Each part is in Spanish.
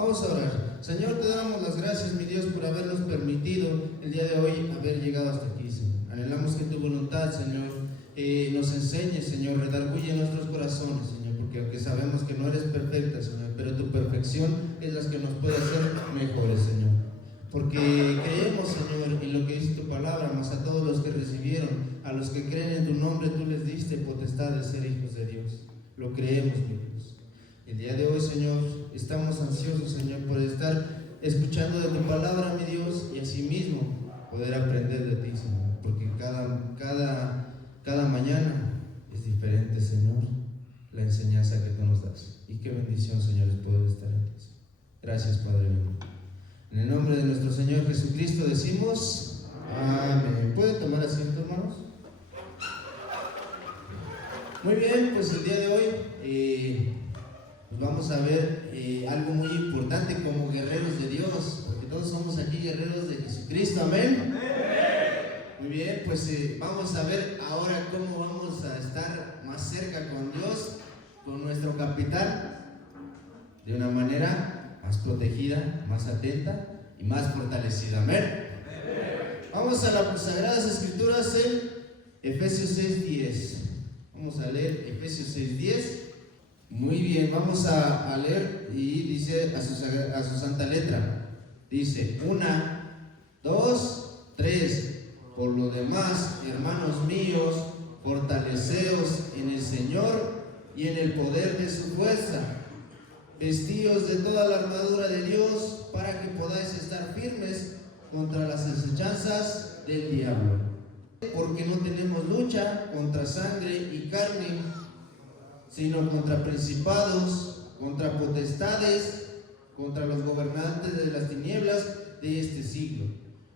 Vamos a orar. Señor, te damos las gracias, mi Dios, por habernos permitido el día de hoy haber llegado hasta aquí, Señor. Anhelamos que tu voluntad, Señor, nos enseñe, Señor, redarguye nuestros corazones, Señor, porque aunque sabemos que no eres perfecta, Señor, pero tu perfección es la que nos puede hacer mejores, Señor. Porque creemos, Señor, en lo que dice tu palabra, mas a todos los que recibieron, a los que creen en tu nombre, tú les diste potestad de ser hijos de Dios. Lo creemos, mi Dios. El día de hoy, Señor, estamos ansiosos, Señor, por estar escuchando de tu palabra, mi Dios, y asimismo poder aprender de ti, Señor, porque cada mañana es diferente, Señor, la enseñanza que tú nos das. Y qué bendición, Señor, es poder estar en ti. Gracias, Padre mío. En el nombre de nuestro Señor Jesucristo decimos amén. ¿Pueden tomar asiento, hermanos? Muy bien, pues el día de hoy pues vamos a ver algo muy importante como guerreros de Dios, porque todos somos aquí guerreros de Jesucristo, amén. Muy bien, pues vamos a ver ahora cómo vamos a estar más cerca con Dios, con nuestro capitán, de una manera más protegida, más atenta y más fortalecida, amén. Vamos a las Sagradas Escrituras en Efesios 6:10. Vamos a leer Efesios 6:10. Muy bien, vamos a leer y dice a su santa letra. Dice 1, 2, 3. Por lo demás, hermanos míos, fortaleceos en el Señor y en el poder de su fuerza. Vestíos de toda la armadura de Dios para que podáis estar firmes contra las acechanzas del diablo. Porque no tenemos lucha contra sangre y carne, sino contra principados, contra potestades, contra los gobernantes de las tinieblas de este siglo,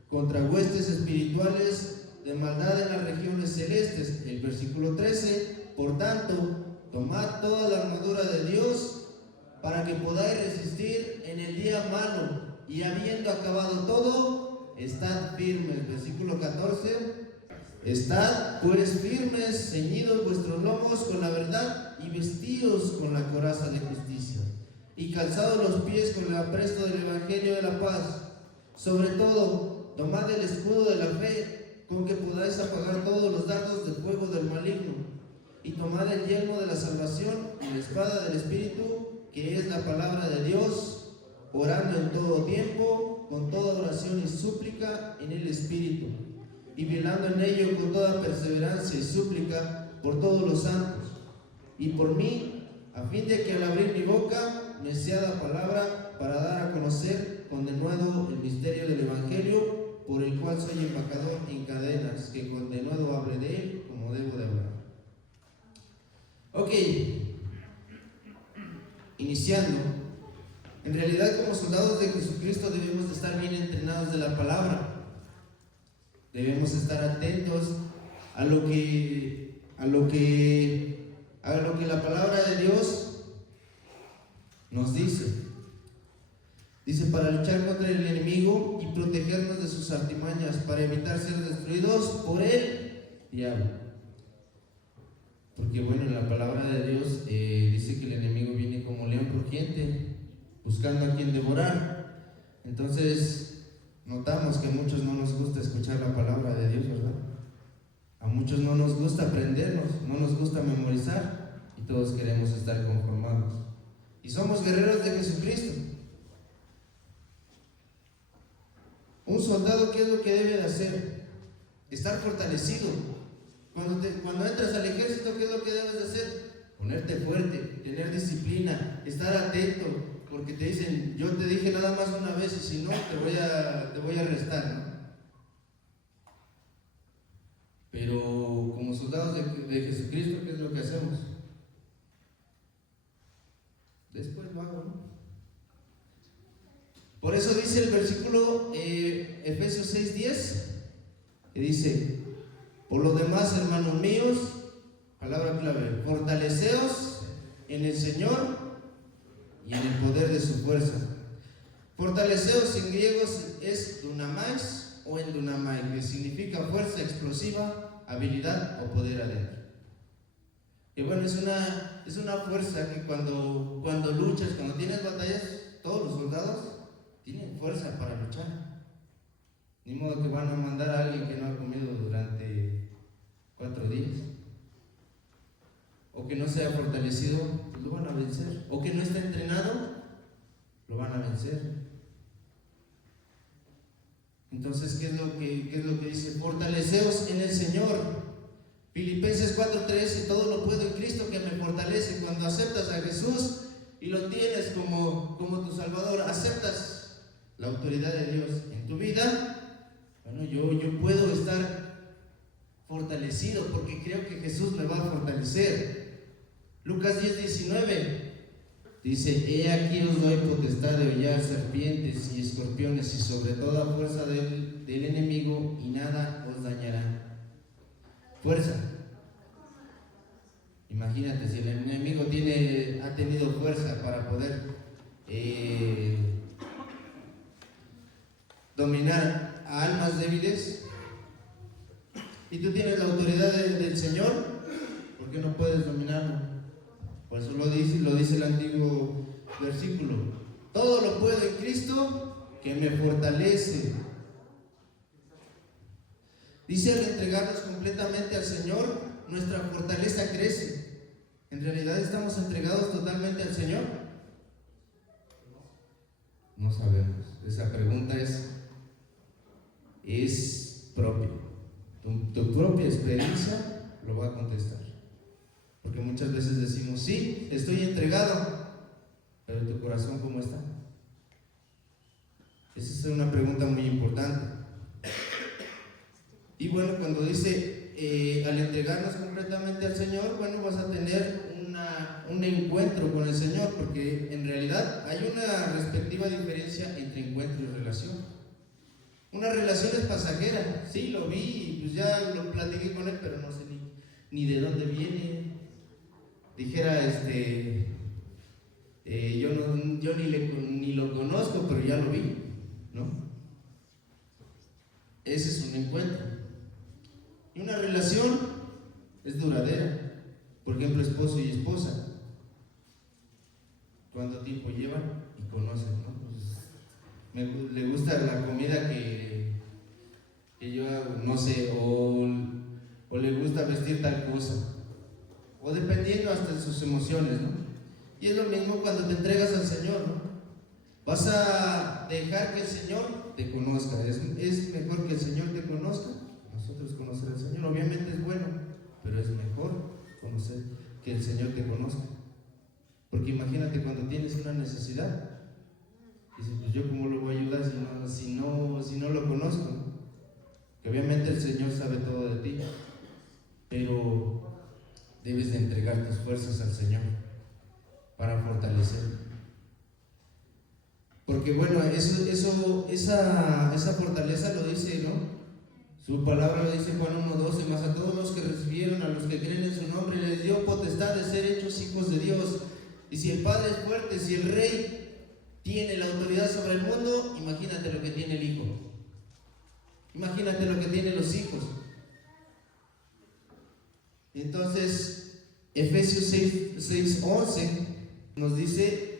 contra huestes espirituales de maldad en las regiones celestes. El versículo 13, por tanto, tomad toda la armadura de Dios para que podáis resistir en el día malo, y habiendo acabado todo, estad firmes. Versículo 14, estad pues firmes, ceñidos vuestros lomos con la verdad, y vestidos con la coraza de justicia, y calzados los pies con el apresto del evangelio de la paz. Sobre todo, tomad el escudo de la fe, con que podáis apagar todos los dardos de fuego del maligno, y tomad el yelmo de la salvación y la espada del Espíritu, que es la palabra de Dios, orando en todo tiempo, con toda oración y súplica en el Espíritu, y velando en ello con toda perseverancia y súplica por todos los santos, y por mí, a fin de que al abrir mi boca me sea la palabra para dar a conocer con denuedo el misterio del Evangelio, por el cual soy embajador en cadenas, que con denuedo hable de él como debo de hablar. Ok, iniciando. En realidad, como soldados de Jesucristo debemos de estar bien entrenados de la palabra. Debemos estar atentos a lo que la palabra de Dios nos dice. Dice, para luchar contra el enemigo y protegernos de sus artimañas, para evitar ser destruidos por el diablo. Porque bueno, en la palabra de Dios dice que el enemigo viene como león rugiente, buscando a quien devorar. Entonces, notamos que a muchos no nos gusta escuchar la palabra de Dios, ¿verdad? A muchos no nos gusta aprendernos, no nos gusta memorizar, y todos queremos estar conformados. Y somos guerreros de Jesucristo. Un soldado, ¿qué es lo que debe de hacer? Estar fortalecido. Cuando entras al ejército, ¿qué es lo que debes de hacer? Ponerte fuerte, tener disciplina, estar atento, porque te dicen, yo te dije nada más una vez, y si no, te voy a arrestar, ¿no? Pero como soldados de Jesucristo, ¿qué es lo que hacemos? Después lo hago, ¿no? Por eso dice el versículo Efesios 6:10, que dice, por lo demás, hermanos míos, palabra clave, fortaleceos en el Señor y en el poder de su fuerza. Fortaleceos en griego es dunamais o endunamai, que significa fuerza explosiva, habilidad o poder adentro. Y bueno, es una fuerza que cuando luchas, cuando tienes batallas, todos los soldados tienen fuerza para luchar. Ni modo que van a mandar a alguien que no ha comido durante 4 días. O que no se ha fortalecido, pues lo van a vencer. O que no está entrenado, lo van a vencer. Entonces, ¿qué es lo que dice? Fortaleceos en el Señor. Filipenses 4:13, todo lo puedo en Cristo que me fortalece. Cuando aceptas a Jesús y lo tienes como tu Salvador, aceptas la autoridad de Dios en tu vida, bueno, yo puedo estar fortalecido porque creo que Jesús me va a fortalecer. Lucas 10:19 dice: he aquí os doy potestad de hollar serpientes y escorpiones y sobre toda fuerza del enemigo, y nada os dañará. Fuerza. Imagínate, si el enemigo ha tenido fuerza para poder dominar a almas débiles, y tú tienes la autoridad del Señor, ¿por qué no puedes dominarlo? Por eso lo dice el antiguo versículo: todo lo puedo en Cristo que me fortalece. Dice: al entregarnos completamente al Señor, nuestra fortaleza crece. ¿En realidad estamos entregados totalmente al Señor? No sabemos. Esa pregunta es propia. Tu propia experiencia lo va a contestar. Porque muchas veces decimos: sí, estoy entregado, pero tu corazón, ¿cómo está? Esa es una pregunta muy importante. Y bueno, cuando dice al entregarnos completamente al Señor, bueno, vas a tener un encuentro con el Señor, porque en realidad hay una respectiva diferencia entre encuentro y relación. Una relación es pasajera, sí, lo vi y pues ya lo platiqué con él, pero no sé ni de dónde viene. Dijera, yo ni lo conozco, pero ya lo vi, ¿no? Ese es un encuentro. Y una relación es duradera. Por ejemplo, esposo y esposa. ¿Cuánto tiempo llevan y conocen, no? Pues, le gusta la comida que yo hago, no sé, o le gusta vestir tal cosa, o dependiendo hasta de sus emociones, ¿no? Y es lo mismo cuando te entregas al Señor, ¿no? Vas a dejar que el Señor te conozca. Es mejor que el Señor te conozca, nosotros conocer al Señor. Obviamente es bueno, pero es mejor conocer que el Señor te conozca. Porque imagínate cuando tienes una necesidad, dices: pues yo cómo lo voy a ayudar si no lo conozco, ¿no? Que obviamente el Señor sabe todo de ti, pero debes de entregar tus fuerzas al Señor para fortalecer. Porque bueno, esa fortaleza lo dice, ¿no? Su palabra lo dice Juan 1:12: mas a todos los que recibieron, a los que creen en su nombre, les dio potestad de ser hechos hijos de Dios. Y si el Padre es fuerte, si el Rey tiene la autoridad sobre el mundo, imagínate lo que tiene el Hijo. Imagínate lo que tienen los hijos. Entonces, Efesios 6:11 nos dice: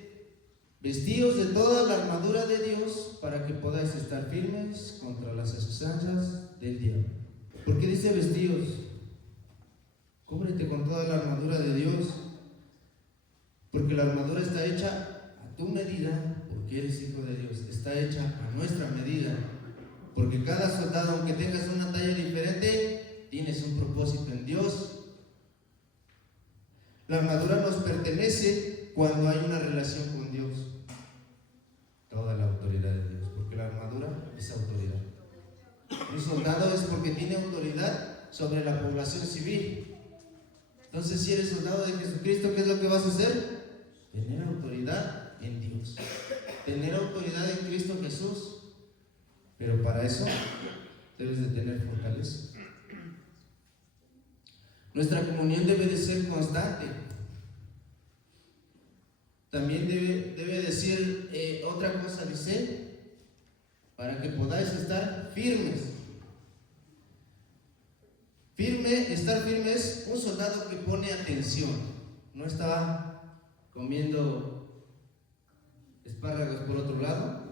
vestíos de toda la armadura de Dios para que podáis estar firmes contra las asechanzas del diablo. ¿Por qué dice vestíos? Cúbrete con toda la armadura de Dios, porque la armadura está hecha a tu medida, porque eres hijo de Dios. Está hecha a nuestra medida, porque cada soldado, aunque tengas una talla diferente, tienes un propósito en Dios. La armadura nos pertenece cuando hay una relación con Dios. Toda la autoridad de Dios, porque la armadura es autoridad. Un soldado es porque tiene autoridad sobre la población civil. Entonces, si eres soldado de Jesucristo, ¿qué es lo que vas a hacer? Tener autoridad en Dios, tener autoridad en Cristo Jesús. Pero para eso debes de tener fortaleza. Nuestra comunión debe de ser constante. También debe decir otra cosa, dice: para que podáis estar firmes. Estar firme es un soldado que pone atención. No está comiendo espárragos por otro lado.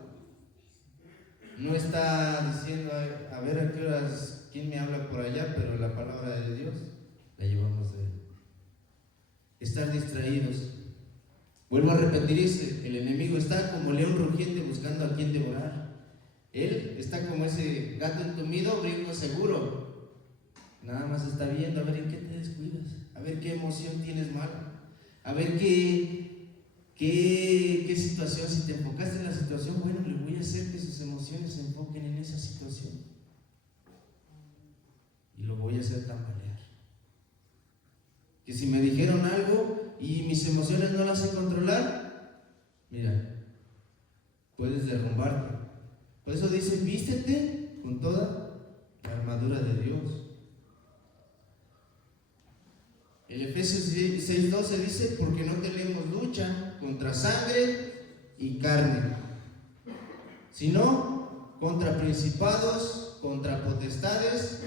No está diciendo, a ver a qué horas, quién me habla por allá, pero la palabra de Dios la llevamos de él. Estar distraídos. Vuelvo a repetir el enemigo está como león rugiente buscando a quien devorar. Él está como ese gato entumido, brinco seguro. Nada más está viendo a ver en qué te descuidas, a ver qué emoción tienes mala, a ver qué situación, si te enfocaste en la situación, bueno, le voy a hacer que sus emociones se enfoquen en esa situación y lo voy a hacer tambalear. Que si me dijeron algo y mis emociones no las sé controlar, mira, puedes derrumbarte. Por eso dice, vístete con toda la armadura de Dios. El Efesios 6:12 dice, porque no tenemos lucha contra sangre y carne, sino contra principados, contra potestades,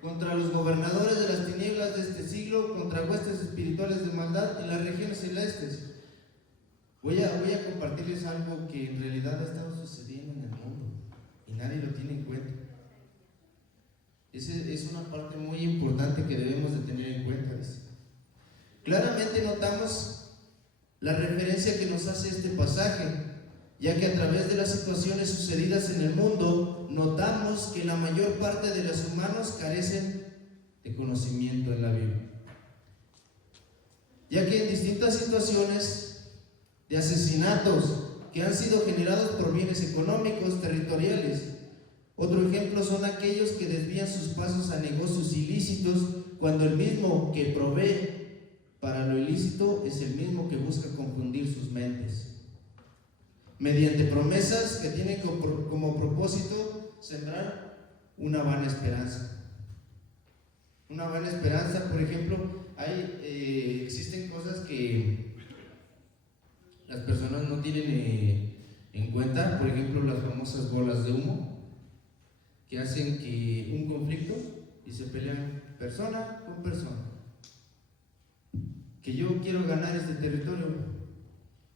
contra los gobernadores de las tinieblas de este siglo, contra huestes espirituales de maldad en las regiones celestes. Voy a compartirles algo que en realidad ha estado sucediendo en el mundo y nadie lo tiene en cuenta. Esa es una parte muy importante que debemos de tener en cuenta. Claramente notamos la referencia que nos hace este pasaje, ya que a través de las situaciones sucedidas en el mundo, notamos que la mayor parte de los humanos carecen de conocimiento en la Biblia. Ya que en distintas situaciones de asesinatos que han sido generados por bienes económicos, territoriales, otro ejemplo son aquellos que desvían sus pasos a negocios ilícitos, cuando el mismo que provee para lo ilícito es el mismo que busca confundir sus mentes, mediante promesas que tienen como propósito sembrar una vana esperanza. Una vana esperanza, por ejemplo, existen cosas que las personas no tienen en cuenta, por ejemplo, las famosas bolas de humo, que hacen que un conflicto y se pelean persona con persona. Que yo quiero ganar este territorio,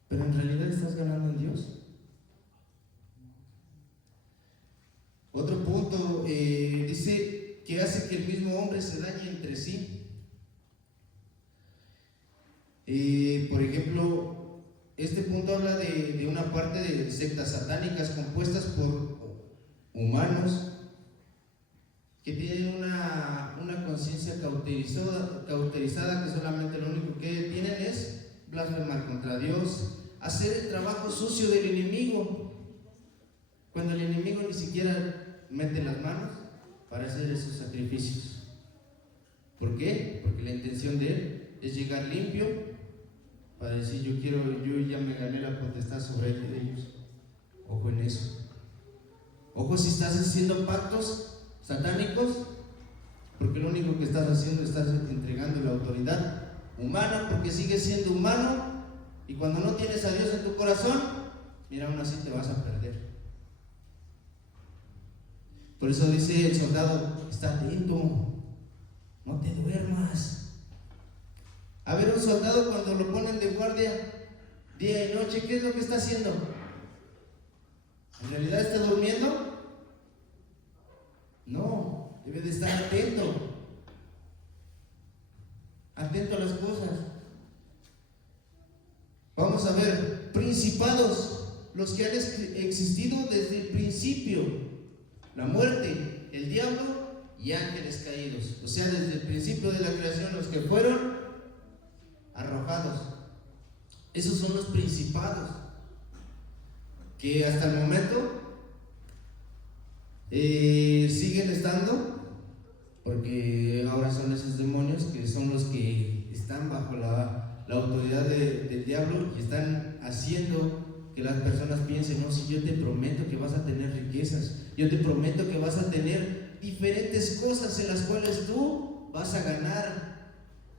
pero en realidad estás ganando en Dios. Otro punto, dice que hace que el mismo hombre se dañe entre sí. Por ejemplo, este punto habla de una parte de sectas satánicas compuestas por humanos que tienen una conciencia cauterizada, que solamente lo único que tienen es blasfemar contra Dios, hacer el trabajo sucio del enemigo, cuando el enemigo ni siquiera mete las manos para hacer esos sacrificios. ¿Por qué? Porque la intención de él es llegar limpio para decir, yo ya me gané la potestad sobre ellos. Ojo en eso. Ojo si estás haciendo pactos satánicos, porque lo único que estás haciendo es estás entregando la autoridad humana, porque sigues siendo humano, y cuando no tienes a Dios en tu corazón, mira, aún así te vas a perder. Por eso dice el soldado, está atento, no te duermas. A ver, un soldado cuando lo ponen de guardia día y noche, ¿qué es lo que está haciendo? ¿En realidad está durmiendo? No, debe de estar atento a las cosas. Vamos a ver, principados, los que han existido desde el principio, la muerte, el diablo y ángeles caídos, o sea, desde el principio de la creación, los que fueron arrojados. Esos son los principados que hasta el momento siguen estando, porque ahora son esos demonios que son los que están bajo la autoridad del diablo y están haciendo que las personas piensen, no, si yo te prometo que vas a tener riquezas, yo te prometo que vas a tener diferentes cosas en las cuales tú vas a ganar.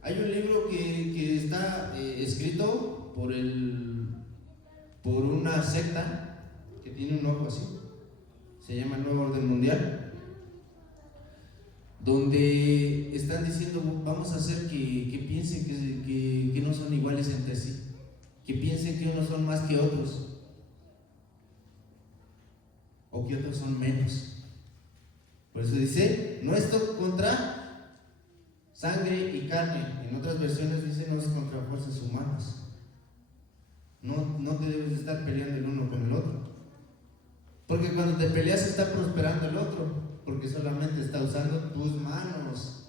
Hay un libro que está escrito por una secta que tiene un ojo así, se llama el Nuevo Orden Mundial, donde están diciendo, vamos a hacer que piensen que no son iguales entre sí, que piensen que unos son más que otros. o que otros son menos. Por eso dice, no es contra sangre y carne. En otras versiones dice, no es contra fuerzas humanas. No te debes de estar peleando el uno con el otro. Porque cuando te peleas está prosperando el otro, porque solamente está usando tus manos,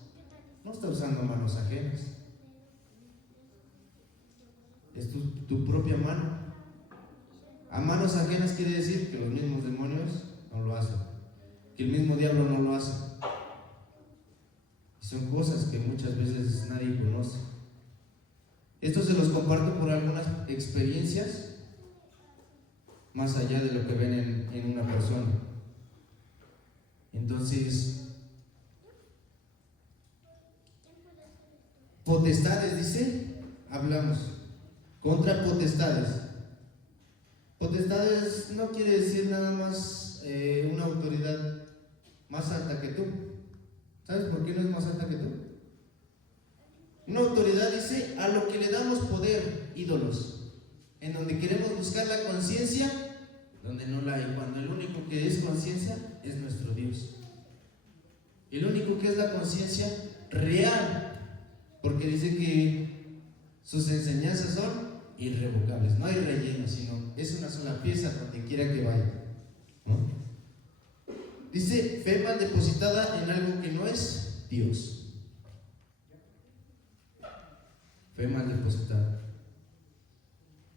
no está usando manos ajenas. Es tu propia mano. A manos ajenas quiere decir que los mismos demonios no lo hacen, que el mismo diablo no lo hace. Y son cosas que muchas veces nadie conoce. Esto se los comparto por algunas experiencias más allá de lo que ven en una persona. Entonces, potestades, dice, hablamos contra potestades. Potestades no quiere decir nada más una autoridad más alta que tú. ¿Sabes por qué no es más alta que tú? Una autoridad dice a lo que le damos poder, ídolos, en donde queremos buscar la conciencia, donde no la hay, cuando el único que es conciencia es nuestro Dios. El único que es la conciencia real, porque dice que sus enseñanzas son irrevocables, no hay relleno, sino es una sola pieza donde quiera que vaya, ¿no? Dice fe mal depositada en algo que no es Dios. Fe mal depositada.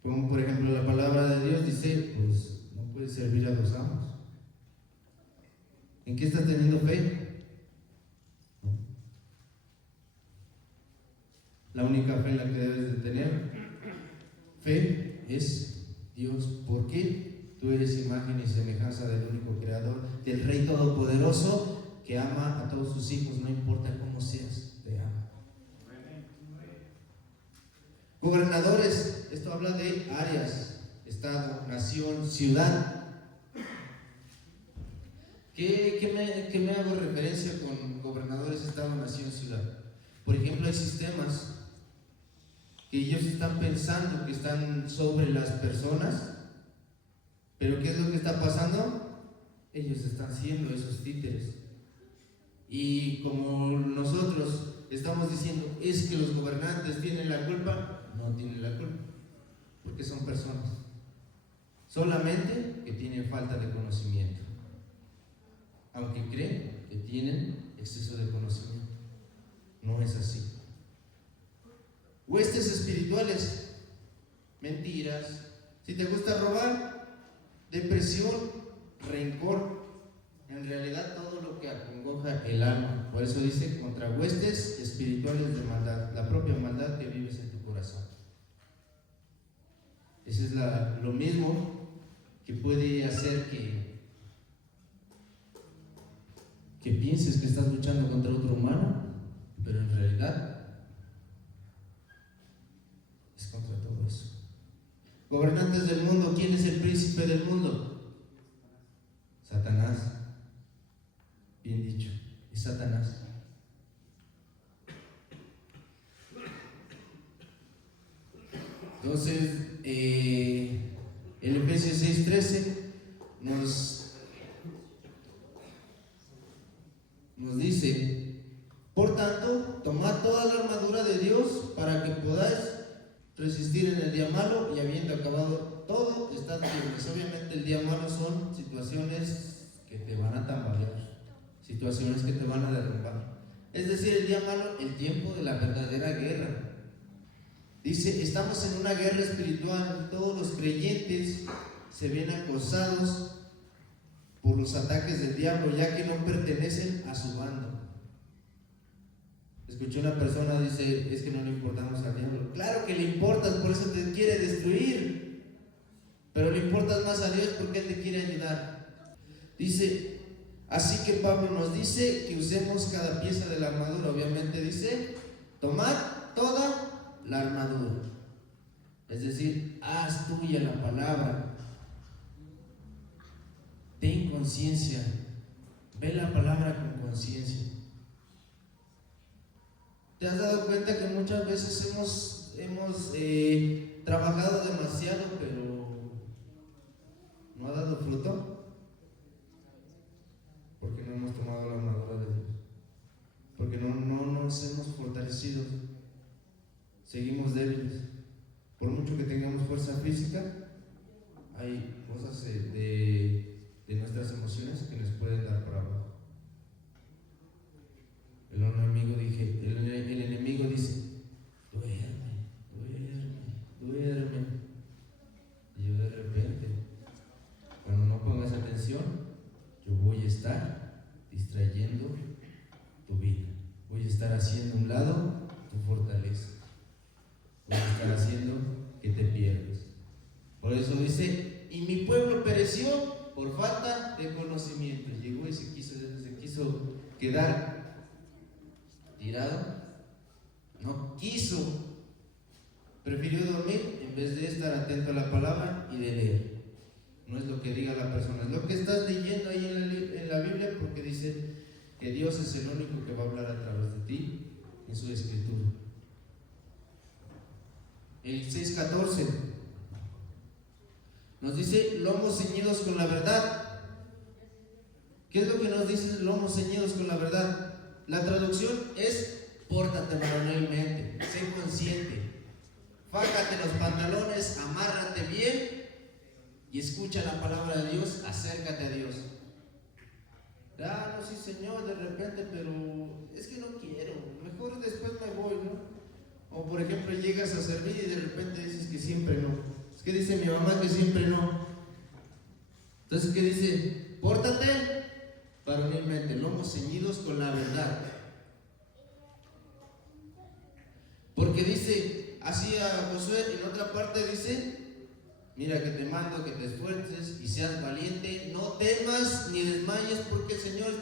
Como por ejemplo la palabra de Dios dice, pues no puedes servir a dos amos. ¿En qué estás teniendo fe? ¿No? La única fe en la que debes de tener fe es Dios. ¿Por qué? Tú eres imagen y semejanza del único creador, del Rey Todopoderoso, que ama a todos sus hijos, no importa cómo seas, te ama. Gobernadores, esto habla de áreas, estado, nación, ciudad. ¿Qué me hago referencia con gobernadores, estado, nación, ciudad? Por ejemplo, hay sistemas que ellos están pensando que están sobre las personas, pero ¿qué es lo que está pasando? Ellos están siendo esos títeres. Y como nosotros estamos diciendo, es que los gobernantes tienen la culpa, no tienen la culpa, porque son personas, solamente que tienen falta de conocimiento, aunque creen que tienen exceso de conocimiento. No es así. Huestes espirituales, mentiras, si te gusta robar, depresión, rencor, en realidad todo lo que acongoja el alma. Por eso dice contra huestes espirituales de maldad, la propia maldad que vives en tu corazón. Eso es lo mismo que puede hacer que pienses que estás luchando contra otro humano, pero en realidad es contra todo eso. Gobernantes del mundo, ¿quién es el príncipe del mundo? Satanás. Bien dicho, es Satanás. Entonces, el Efesios 6:13 nos dice: por tanto, tomad toda la armadura de Dios para que podáis resistir en el día malo, y habiendo acabado todo, estad firmes. Obviamente el día malo son situaciones que te van a tambalear, situaciones que te van a derrumbar. Es decir, el día malo, el tiempo de la verdadera guerra. Dice, estamos en una guerra espiritual. Todos los creyentes se ven acosados por los ataques del diablo, ya que no pertenecen a su bando. Escuché una persona, dice, es que no le importamos al diablo. Claro que le importas, por eso te quiere destruir, pero le importas más a Dios porque Él te quiere ayudar. Dice, así que Pablo nos dice que usemos cada pieza de la armadura. Obviamente dice, tomad toda la armadura, es decir, haz tuya la palabra, ten conciencia, ve la palabra con conciencia. ¿Te has dado cuenta que muchas veces hemos trabajado demasiado, pero no ha dado fruto? seguimos débiles. Por mucho que tengamos fuerza física, hay cosas de nuestras emociones que nos pueden dar para abajo. El enemigo dice, duerme, duerme, duerme. Y yo de repente, cuando no pongas atención, yo voy a estar distrayendo tu vida. Voy a estar haciendo a un lado tu fortaleza. Voy a estar haciendo que te pierdas. Por eso dice, y mi pueblo pereció por falta de conocimiento. Llegó y se quiso quedar tirado, no quiso, prefirió dormir en vez de estar atento a la palabra y de leer. No es lo que diga la persona, es lo que estás leyendo ahí en la Biblia, porque dice que Dios es el único que va a hablar a través de ti en su escritura. El 6:14 nos dice lomos ceñidos con la verdad. ¿Qué es lo que nos dice lomos ceñidos con la verdad? La traducción es pórtate varonilmente, sé consciente, fájate los pantalones, amárrate bien y escucha la palabra de Dios, acércate a Dios. No, sí Señor, de repente, pero es que no quiero, mejor después me voy, ¿no? O por ejemplo llegas a servir y de repente dices que siempre no. Es que dice mi mamá que siempre no. Entonces, ¿qué dice? Pórtate varonilmente, lomos ceñidos con la verdad. Porque dice así a Josué, en otra parte dice, mira que te mando que te esfuerces y seas valiente, no temas ni desmayes, porque el Señor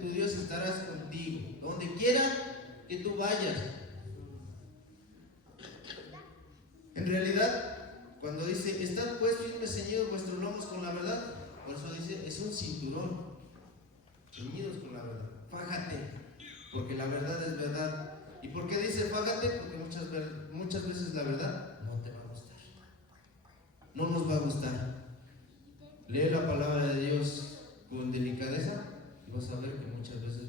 tu Dios estará contigo, donde quiera que tú vayas. En realidad, cuando dice, estad pues firmes ceñidos vuestros lomos con la verdad, por eso dice, es un cinturón, ceñidos con la verdad, fájate, porque la verdad es verdad. ¿Y por qué dice fájate? Porque muchas veces la verdad no te va a gustar, no nos va a gustar. Lee la palabra de Dios con delicadeza y vas a ver que muchas veces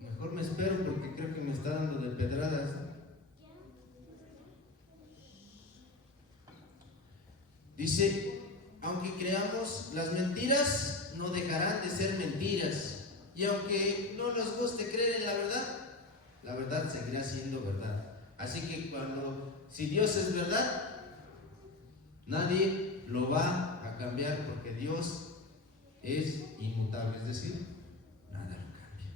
mejor me espero porque creo que me está dando de pedradas. Dice, aunque creamos las mentiras, no dejarán de ser mentiras. Y aunque no nos guste creer en la verdad seguirá siendo verdad. Así que si Dios es verdad, nadie lo va a cambiar, porque Dios es inmutable, es decir, nada lo cambia.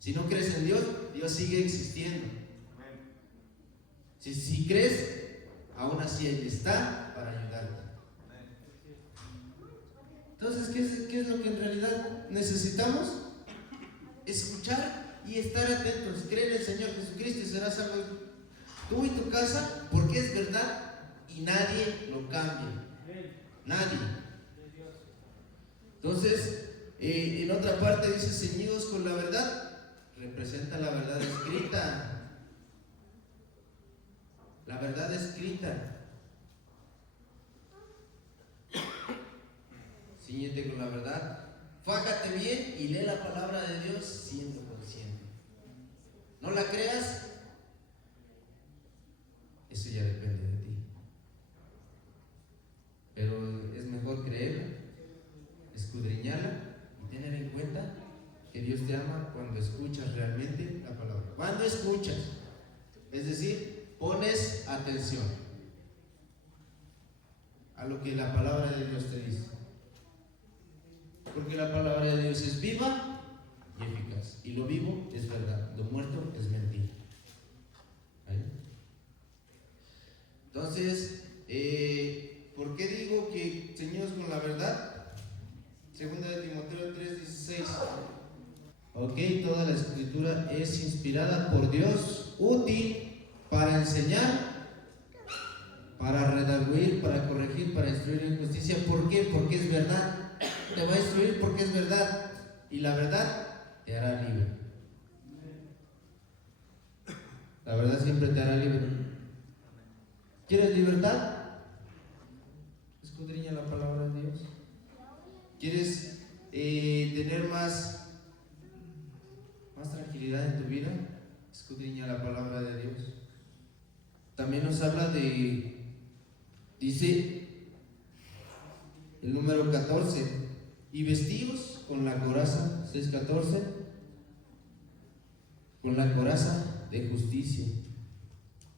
Si no crees en Dios, Dios sigue existiendo. Si crees, aún así Él está para ayudarte. Entonces, ¿qué es lo que en realidad necesitamos? Escuchar y estar atentos. Cree en el Señor Jesucristo y serás salvo tú y tu casa, porque es verdad y nadie lo cambia. Nadie. Entonces, en otra parte dice ceñidos con la verdad, representa la verdad escrita. La verdad escrita. Cíñete con la verdad, fájate bien y lee la palabra de Dios siendo consciente. No la creas, eso ya depende de ti. Pero es mejor creerla, escudriñarla y tener en cuenta que Dios te ama cuando escuchas realmente la palabra. Cuando escuchas, es decir, pones atención a lo que la palabra de Dios te dice. Porque la palabra de Dios es viva y eficaz. Y lo vivo es verdad, lo muerto es mentira. ¿Ahí? Entonces, ¿por qué digo que ceñidos con la verdad? Segunda de Timoteo 3:16. Ok, toda la escritura es inspirada por Dios, útil para enseñar, para redarguir, para corregir, para instruir en justicia. ¿Por qué? Porque es verdad. Te va a instruir porque es verdad, y la verdad te hará libre. La verdad siempre te hará libre. ¿Quieres libertad? Escudriña la palabra de Dios. ¿Quieres tener más tranquilidad en tu vida? Escudriña la palabra de Dios. también nos habla de, dice el número 14, y vestíos con la coraza, 6:14, con la coraza de justicia.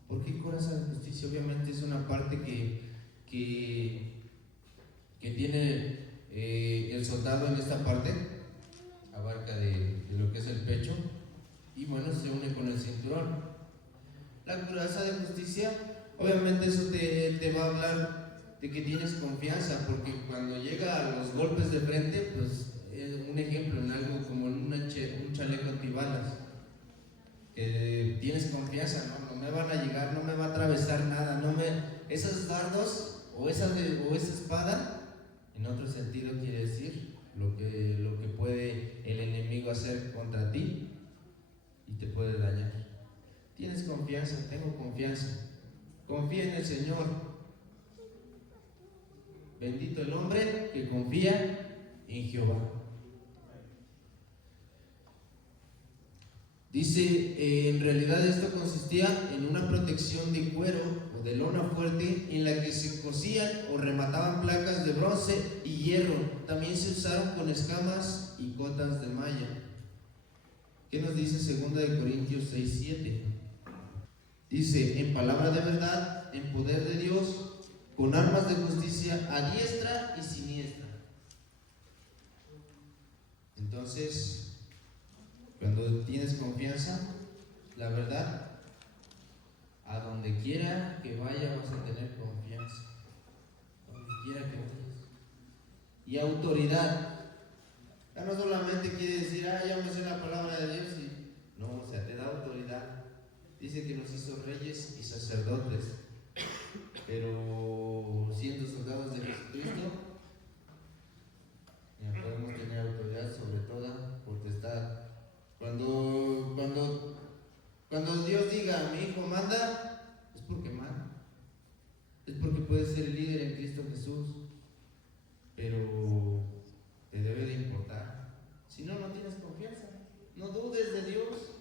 ¿Por qué coraza de justicia? Obviamente es una parte que tiene el soldado en esta parte, abarca de lo que es el pecho, y bueno, se une con el cinturón. La coraza de justicia, obviamente eso te va a hablar de que tienes confianza, porque cuando llega a los golpes de frente, pues un ejemplo en algo como un chaleco antibalas, que tienes confianza, no me van a llegar, no me va a atravesar nada, esos dardos o esa espada, en otro sentido quiere decir lo que puede el enemigo hacer contra ti y te puede dañar. Tienes confianza, tengo confianza. Confía en el Señor. Bendito el hombre que confía en Jehová. Dice, en realidad esto consistía en una protección de cuero o de lona fuerte en la que se cosían o remataban placas de bronce y hierro. También se usaron con escamas y cotas de malla. ¿Qué nos dice 2 Corintios 6:7? Dice, en palabra de verdad, en poder de Dios, con armas de justicia a diestra y siniestra. Entonces, cuando tienes confianza, la verdad, a donde quiera que vaya vas a tener confianza. Donde quiera que vayas. Y autoridad. Ya no solamente quiere decir, ya me sé la palabra de Dios. No, o sea, te da autoridad. Dice que nos hizo reyes y sacerdotes, pero siendo soldados de Jesucristo, ya podemos tener autoridad sobre toda potestad. Cuando Dios diga, mi hijo manda, es porque manda, es porque puede ser el líder en Cristo Jesús, pero te debe de importar. Si no, no tienes confianza, no dudes de Dios.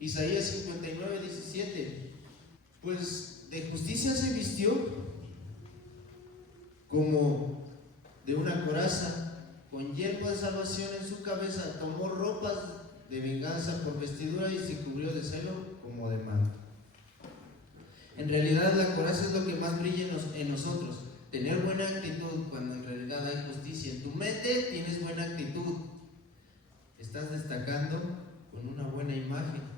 Isaías 59:17, pues de justicia se vistió como de una coraza, con yelmo de salvación en su cabeza, tomó ropas de venganza por vestidura y se cubrió de celo como de manto. En realidad la coraza es lo que más brilla en nosotros, tener buena actitud cuando en realidad hay justicia. En tu mente tienes buena actitud, estás destacando con una buena imagen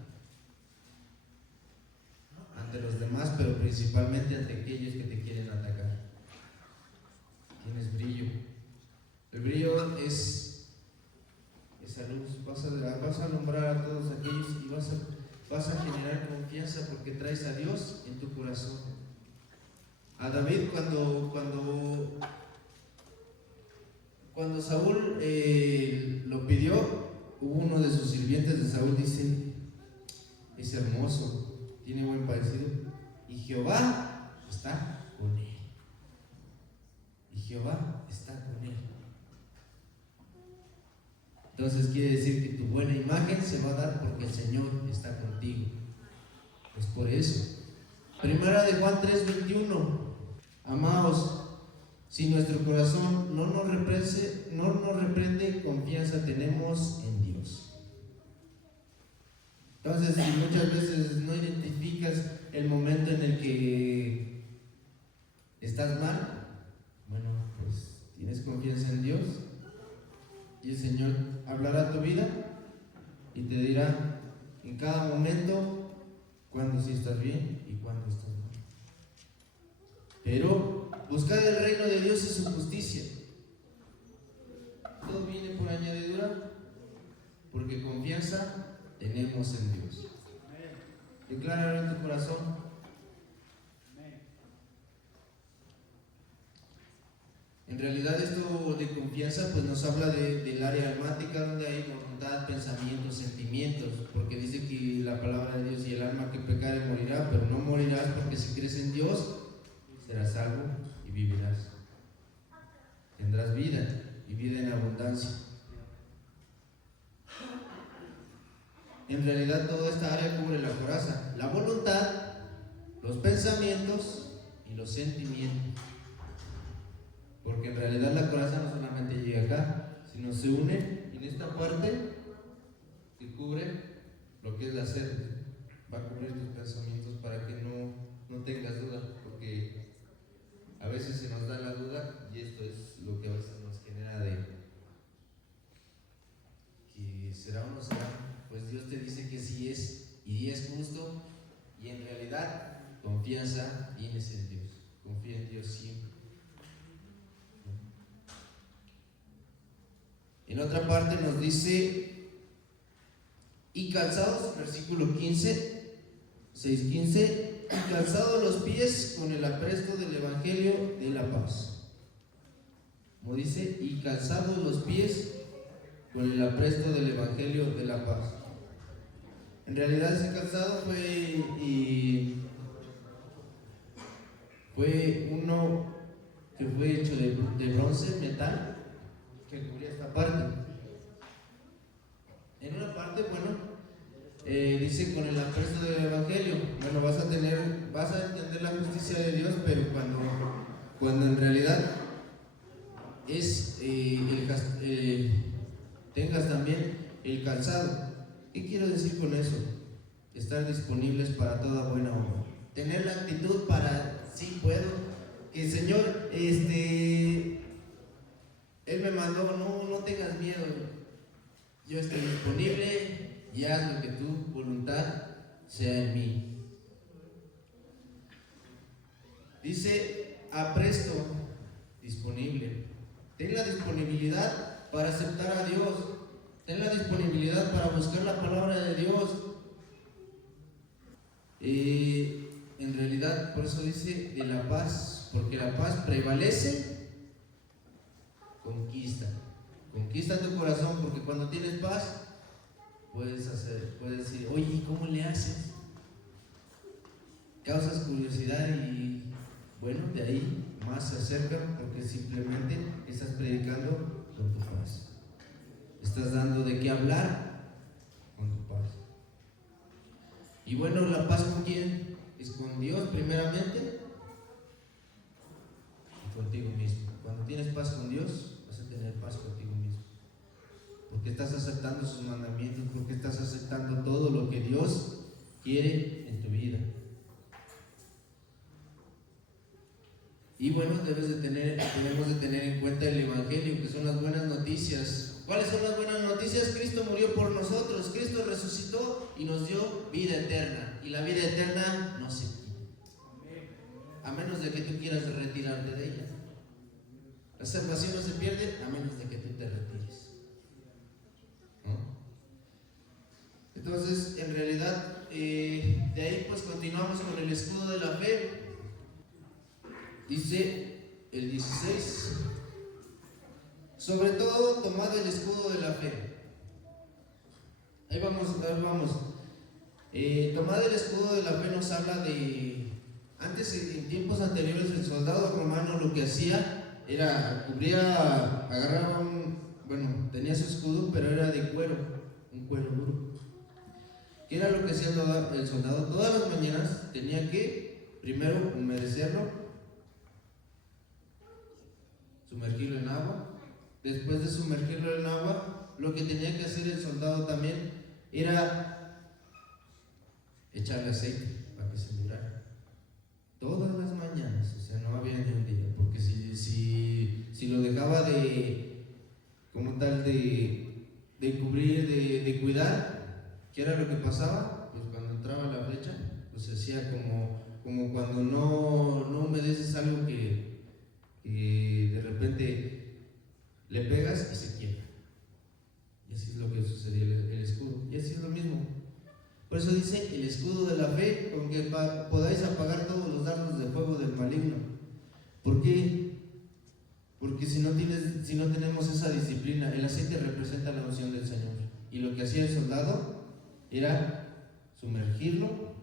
ante los demás, pero principalmente ante aquellos que te quieren atacar. Tienes brillo. El brillo es esa luz. Vas a alumbrar a todos aquellos y vas a generar confianza porque traes a Dios en tu corazón. A David cuando Saúl lo pidió, hubo uno de sus sirvientes de Saúl, dice, es hermoso, tiene buen parecido, y Jehová está con él. Y Jehová está con él. Entonces quiere decir que tu buena imagen se va a dar porque el Señor está contigo. Es por eso. Primera de Juan 3:21. Amaos, si nuestro corazón no nos reprende, confianza tenemos en Dios. Entonces, si muchas veces no identificas el momento en el que estás mal, bueno, pues tienes confianza en Dios y el Señor hablará a tu vida y te dirá en cada momento cuándo sí estás bien y cuándo estás mal. Pero buscar el reino de Dios y su justicia. Todo viene por añadidura, porque confianza tenemos en Dios. Decláralo en tu corazón. En realidad esto de confianza pues nos habla del área almática, donde hay voluntad, pensamientos, sentimientos, porque dice que la palabra de Dios, y el alma que pecare morirá, pero no morirás, porque si crees en Dios serás salvo y vivirás. Tendrás vida y vida en abundancia. en realidad toda esta área cubre la coraza: la voluntad, los pensamientos y los sentimientos. Porque en realidad la coraza no solamente llega acá, sino se une en esta parte que cubre lo que es la cerviz. Va a cubrir tus pensamientos para que no tengas duda, porque a veces se nos da la duda, y esto es lo que a veces nos genera de que será o no será. Pues Dios te dice que sí es, y es justo, y en realidad confianza tienes en Dios. Confía en Dios siempre. En otra parte nos dice: y calzados, versículo 15, 6:15, y calzados los pies con el apresto del evangelio de la paz. Como dice, y calzados los pies con el apresto del evangelio de la paz. En realidad ese calzado fue uno que fue hecho de bronce, metal, que cubría esta parte. En una parte, dice con el apresto del evangelio. Bueno, vas a entender la justicia de Dios, pero cuando en realidad es tengas también el calzado. ¿Qué quiero decir con eso? Estar disponibles para toda buena obra. Tener la actitud para, sí puedo, que Señor, Él me mandó, no tengas miedo, yo estoy disponible y haz lo que tu voluntad sea en mí. Dice apresto, disponible. Ten la disponibilidad para aceptar a Dios. Ten la disponibilidad para buscar la palabra de Dios. En realidad, por eso dice de la paz, porque la paz prevalece, conquista tu corazón, porque cuando tienes paz puedes decir: oye, ¿cómo le haces? Causas curiosidad y bueno, de ahí más se acercan, porque simplemente estás predicando con tu paz. Estás dando de qué hablar con tu paz. Y bueno, ¿la paz con quién? Es con Dios primeramente y contigo mismo. Cuando tienes paz con Dios, vas a tener paz contigo mismo, porque estás aceptando sus mandamientos, porque estás aceptando todo lo que Dios quiere en tu vida. Y bueno, tenemos de tener en cuenta el evangelio, que son las buenas noticias. ¿Cuáles son las buenas noticias? Cristo murió por nosotros, Cristo resucitó y nos dio vida eterna, y la vida eterna no se quita, a menos de que tú quieras retirarte de ella. La salvación no se pierde a menos de que tú te retires, ¿no? Entonces, en realidad, de ahí pues continuamos con el escudo de la fe. Dice el 16: sobre todo, tomad el escudo de la fe. Ahí vamos. Tomad el escudo de la fe nos habla de... Antes, en tiempos anteriores, el soldado romano lo que hacía era agarraba tenía su escudo, pero era de cuero, un cuero duro. ¿Qué era lo que hacía el soldado? Todas las mañanas tenía que primero humedecerlo, sumergirlo en agua. Después de sumergirlo en agua, lo que tenía que hacer el soldado también era echarle aceite para que se durara. Todas las mañanas, o sea, no había ni un día, porque si lo dejaba de cubrir, de cuidar, ¿qué era lo que pasaba? Pues cuando entraba la flecha, pues se hacía como cuando no humedeces algo que de repente le pegas y se quiebra. Y así es lo que sucedía el escudo. Y así es lo mismo. Por eso dice el escudo de la fe, con que podáis apagar todos los dardos de fuego del maligno. ¿Por qué? Porque si no tenemos esa disciplina, el aceite representa la unción del Señor. Y lo que hacía el soldado era sumergirlo,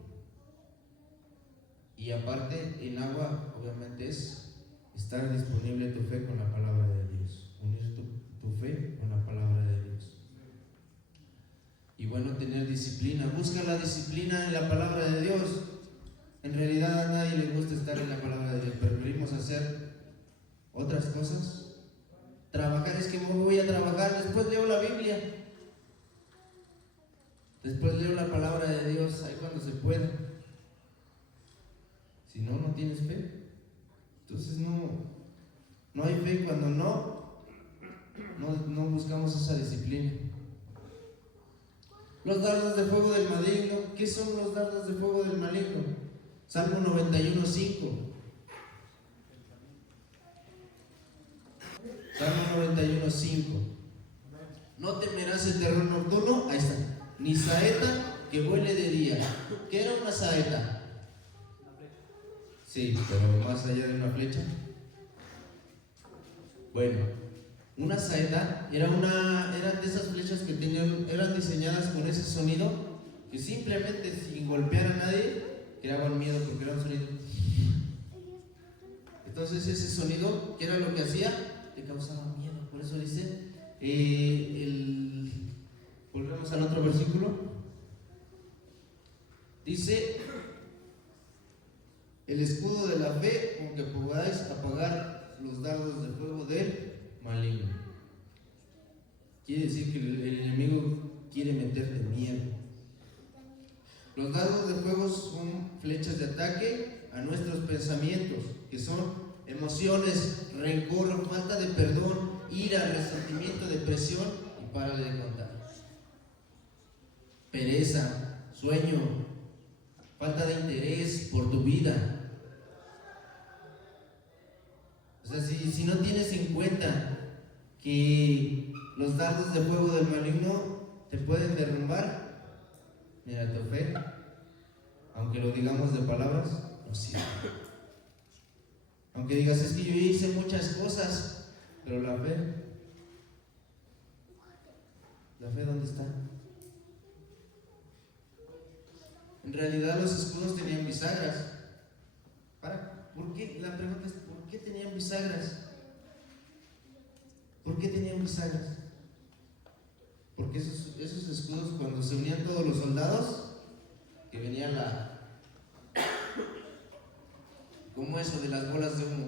y aparte en agua, obviamente, es estar disponible tu fe con la palabra de Dios, unir tu fe con la palabra de Dios. Y bueno, tener disciplina. Busca la disciplina en la palabra de Dios. En realidad a nadie le gusta estar en la palabra de Dios. Preferimos hacer otras cosas. Trabajar, es que voy a trabajar, después leo la Biblia. Después leo la palabra de Dios, ahí cuando se pueda. Si no, no tienes fe. Entonces no hay fe cuando no buscamos esa disciplina. Los dardos de fuego del maligno. ¿Qué son los dardos de fuego del maligno? Salmo 91:5. Salmo 91:5. No temerás el terror nocturno, ahí está, ni saeta que vuele de día. ¿Qué era una saeta? Sí, pero más allá de una flecha. Bueno, una saeta eran de esas flechas que eran diseñadas con ese sonido que simplemente sin golpear a nadie creaban miedo porque era un sonido. Entonces ese sonido, ¿qué era lo que hacía? Te causaba miedo. Por eso dice, volvemos al otro versículo. Dice, el escudo de la fe con que podáis apagar los dardos de fuego del maligno. Quiere decir que el enemigo quiere meterte miedo. Los dardos de fuego son flechas de ataque a nuestros pensamientos, que son emociones, rencor, falta de perdón, ira, resentimiento, depresión, y párale de contar. Pereza, sueño, falta de interés por tu vida. O sea, si no tienes en cuenta que los dardos de fuego del maligno te pueden derrumbar, mira, tu fe, aunque lo digamos de palabras, no sirve. Aunque digas, es que yo hice muchas cosas, pero la fe ¿dónde está? En realidad los escudos tenían bisagras. ¿Por qué? La pregunta es, ¿por qué tenían bisagras? ¿Por qué tenían bisagras? Porque esos escudos, cuando se unían todos los soldados, que venía como eso de las bolas de humo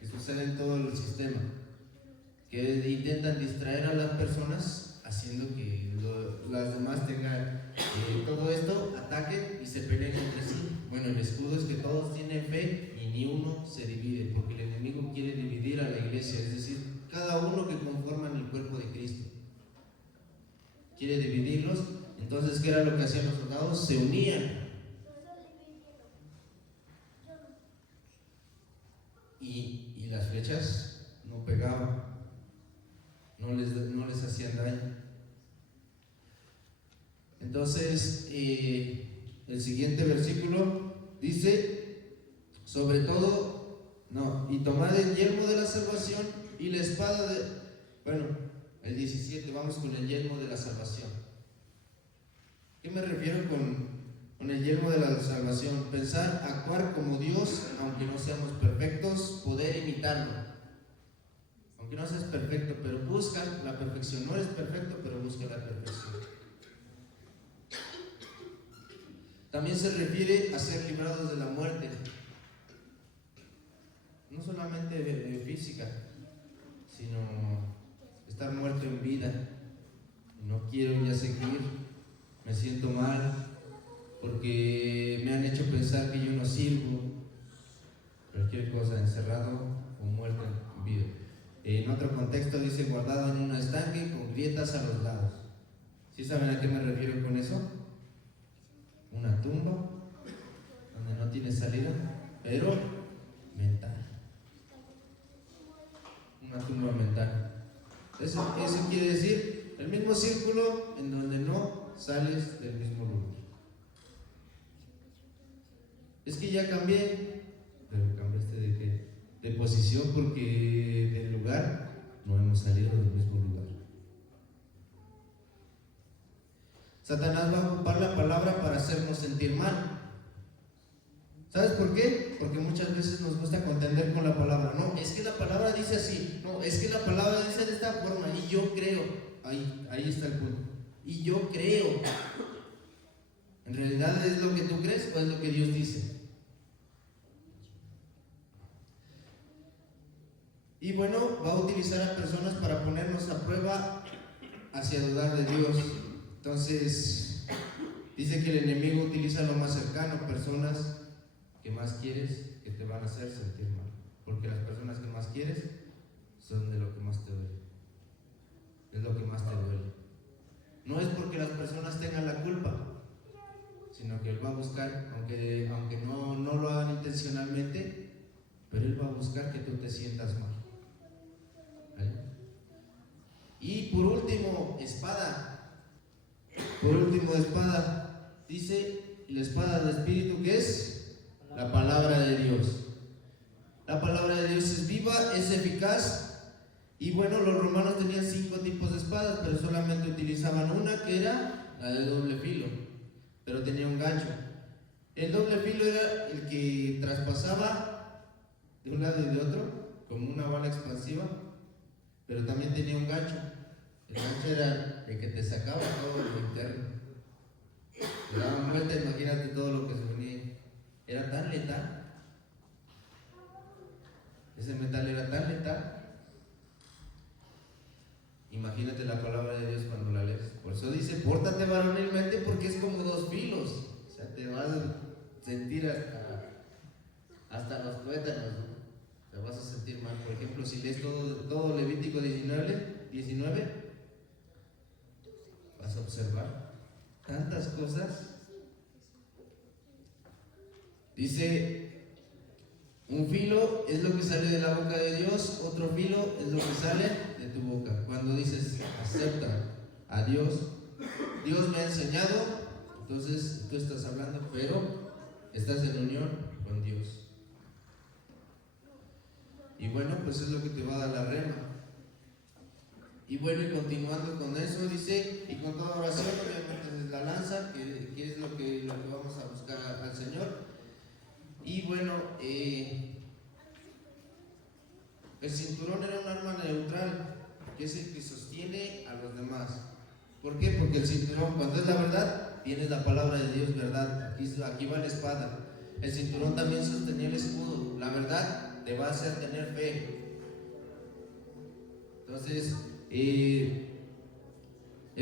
que sucede en todo el sistema, que intentan distraer a las personas haciendo que las demás tengan todo esto, ataquen y se peleen entre sí. Bueno, el escudo es que todos tienen fe y ni uno se divide, porque el enemigo quiere dividir a la iglesia, es decir, cada uno que conforman el cuerpo de Cristo quiere dividirlos. Entonces, ¿qué era lo que hacían los soldados? Se unían y las flechas no pegaban, no les hacían daño. Entonces, el siguiente versículo dice, sobre todo, y tomad el yelmo de la salvación y la espada el 17, vamos con el yelmo de la salvación. ¿Qué me refiero con el yelmo de la salvación? Pensar, actuar como Dios, aunque no seamos perfectos, poder imitarlo. Aunque no seas perfecto, pero busca la perfección. No eres perfecto, pero busca la perfección. También se refiere a ser librados de la muerte. No solamente física, sino estar muerto en vida. No quiero ya seguir, me siento mal, porque me han hecho pensar que yo no sirvo. Cualquier cosa, encerrado o muerto en vida. En otro contexto dice guardado en un estanque con grietas a los lados. ¿Sí saben a qué me refiero con eso? Una tumba donde no tiene salida, pero mental. Una tumba mental. Eso quiere decir el mismo círculo en donde no sales del mismo lugar. Es que ya cambié, pero cambiaste de qué? De posición, porque del lugar no hemos salido del mismo lugar. Satanás va a ocupar la palabra para hacernos sentir mal. ¿Sabes por qué? Porque muchas veces nos gusta contender con la palabra. No, es que la palabra dice así. No, es que la palabra dice de esta forma y yo creo. Ahí está el punto. y yo creo. ¿En realidad es lo que tú crees o es lo que Dios dice? Y bueno, va a utilizar a personas para ponernos a prueba hacia dudar de Dios. Entonces, dice que el enemigo utiliza lo más cercano, personas que más quieres, que te van a hacer sentir mal. Porque las personas que más quieres son de lo que más te duele. Es lo que más te duele. No es porque las personas tengan la culpa, sino que Él va a buscar, aunque no lo hagan intencionalmente, pero Él va a buscar que tú te sientas mal. ¿Vale? Y por último, espada. Dice la espada del Espíritu, que es la palabra de Dios. La palabra de Dios es viva, es eficaz. Y bueno, los romanos tenían 5 tipos de espadas, pero solamente utilizaban una, que era la de doble filo, pero tenía un gancho. El doble filo era el que traspasaba de un lado y de otro, como una bala expansiva, pero también tenía un gancho. El gancho era el que te sacaba todo lo interno. Le daban vuelta, imagínate todo lo que se venía. Era tan letal. Ese metal era tan letal. Imagínate la palabra de Dios cuando la lees. Por eso dice, pórtate varonilmente, porque es como 2 filos. O sea, te vas a sentir hasta los tuétanos, ¿no? Te vas a sentir mal. Por ejemplo, si lees todo Levítico 19, vas a observar tantas cosas. Dice, un filo es lo que sale de la boca de Dios, otro filo es lo que sale de tu boca. Cuando dices, acepta a Dios, Dios me ha enseñado, entonces tú estás hablando, pero estás en unión con Dios. Y bueno, pues es lo que te va a dar la rema. Y bueno, y continuando con eso, dice, y con toda oración, obviamente es la lanza, que es lo que vamos a buscar al Señor. Y bueno, el cinturón era un arma neutral, que es el que sostiene a los demás. ¿Por qué? Porque el cinturón, cuando es la verdad, tienes la palabra de Dios, verdad. Aquí va la espada. El cinturón también sostenía el escudo. La verdad te va a hacer tener fe. Entonces, es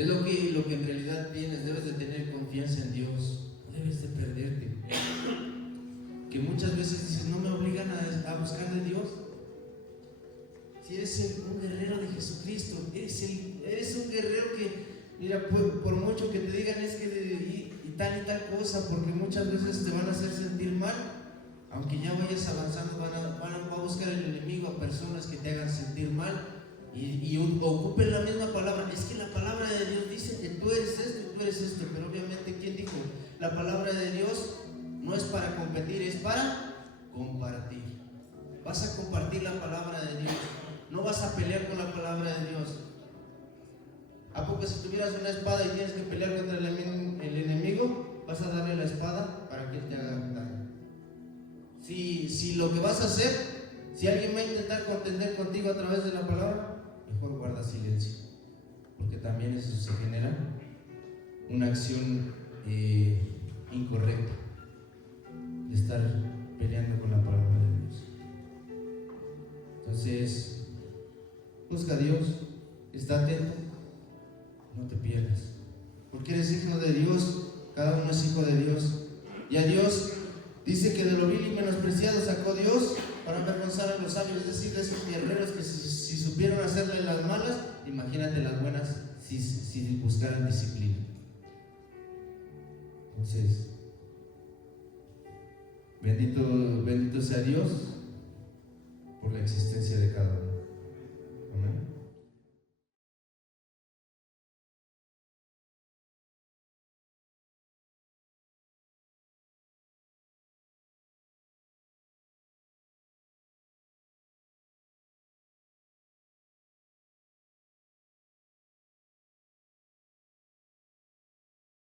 lo que en realidad tienes. Debes de tener confianza en Dios. No debes de perderte. Que muchas veces dices, no me obligan a buscar de Dios. Si eres un guerrero de Jesucristo, eres un guerrero que, mira, por mucho que te digan es que y tal cosa, porque muchas veces te van a hacer sentir mal, aunque ya vayas avanzando, va a buscar el enemigo a personas que te hagan sentir mal y ocupen la misma palabra. Es que la palabra de Dios dice que tú eres esto y tú eres esto, pero obviamente, ¿quién dijo? La palabra de Dios no es para competir, es para compartir. Vas a compartir la palabra de Dios. No vas a pelear con la palabra de Dios. ¿A poco si tuvieras una espada y tienes que pelear contra el enemigo, vas a darle la espada para que él te haga daño? Si lo que vas a hacer, si alguien va a intentar contender contigo a través de la palabra, mejor guarda silencio, porque también eso se genera una acción incorrecta de estar peleando con la palabra de Dios. Entonces, busca a Dios, está atento, no te pierdas, porque eres hijo de Dios, cada uno es hijo de Dios, y a Dios dice que de lo vil y menospreciado sacó Dios para avergonzar a los sabios, es decir, de esos guerreros que si supieron hacerle las malas, imagínate las buenas si buscaran disciplina. Entonces, bendito sea Dios por la existencia de cada uno.